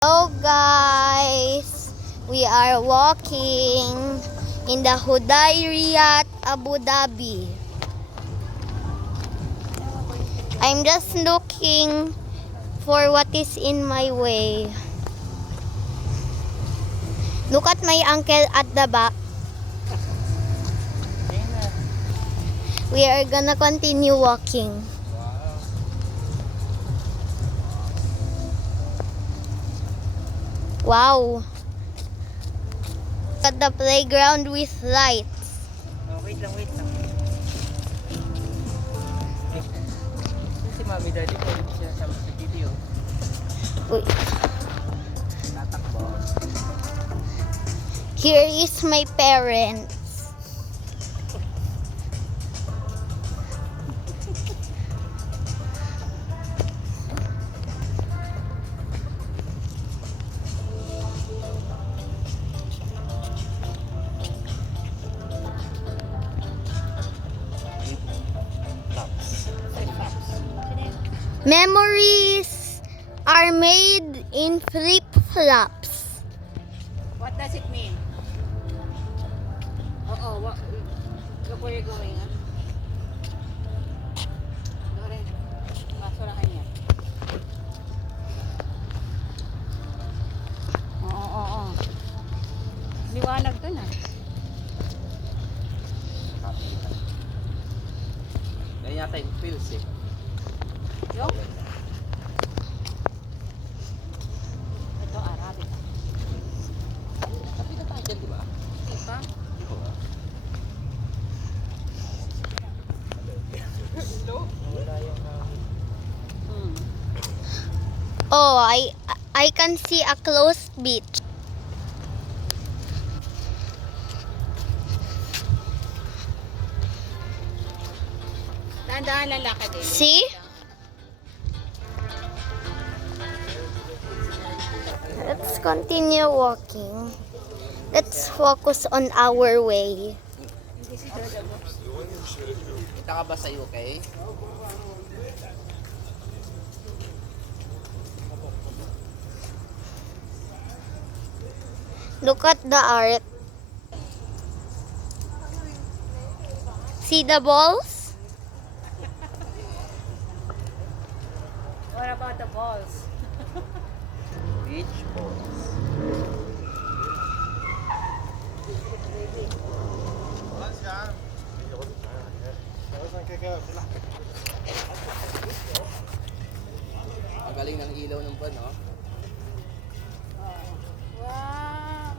Hello guys, we are walking in the Hudayriyat, Abu Dhabi. I'm just looking for what is in my way. Look at my uncle at the back. We are gonna continue walking. Wow! Look at the playground with lights. Oh, wait lang. Si Mami Daddy, pwede mo siya sama sa video. Uy. Tatakbo. Here is my parents. Memories are made in flip-flops. What does it mean? Look where you're going, huh? Go rin. Basurahan niya. Oo. Liwanag dun, ah. Yan yata yung pills eh. Yung? Ito, Arabic. Tapi na tayo dyan, di ba? Diba? Wala yung Oh, I can see a closed beach. Dahan-dahan lang lakad eh. See? Let's continue walking. Let's focus on our way. Kita ka ba sa UK? Look at the art. See the balls? What about the balls? Beach balls. Ang galing ng ilaw ng buwan, no? Wow!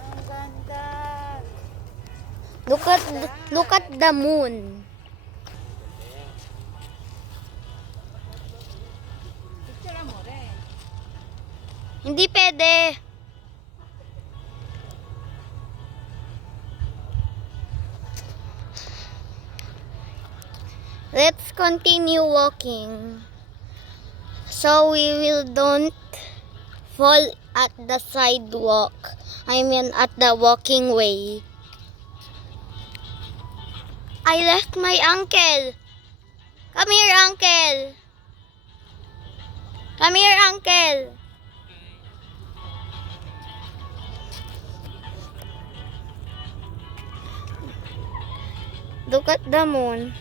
Ang ganda! Look at the moon. Picture mo rin. Hindi pwede. Let's continue walking. So we will don't fall at the sidewalk. I mean at the walking way. I left my uncle. Come here, uncle. Come here, uncle. Look at the moon.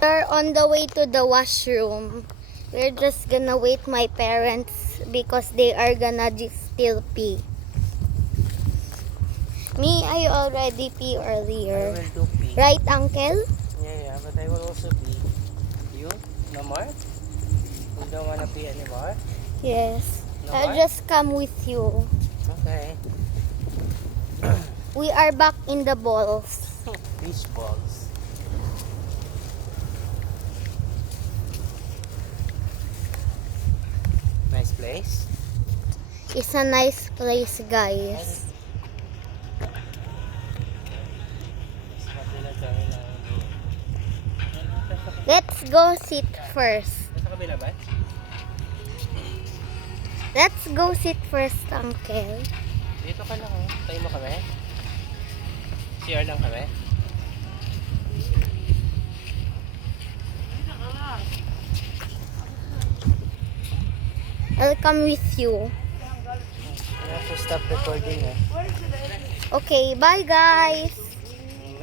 We're on the way to the washroom. We're just gonna wait my parents because they are gonna just still pee. Me, I already pee earlier. I will do pee. Right, uncle? Yeah, but I will also pee. You? No more? You don't wanna pee anymore? Yes. No I'll more? just come with you. Okay. We are back in the balls. Beach balls. Nice place. It's a nice place, guys. Let's go sit first. Nasa kabila ba? Let's go sit first, Uncle. Dito ka lang, oh. Tayo mo kami. CR lang kami. I'll come with you. I have to stop recording, eh. Okay, bye, guys.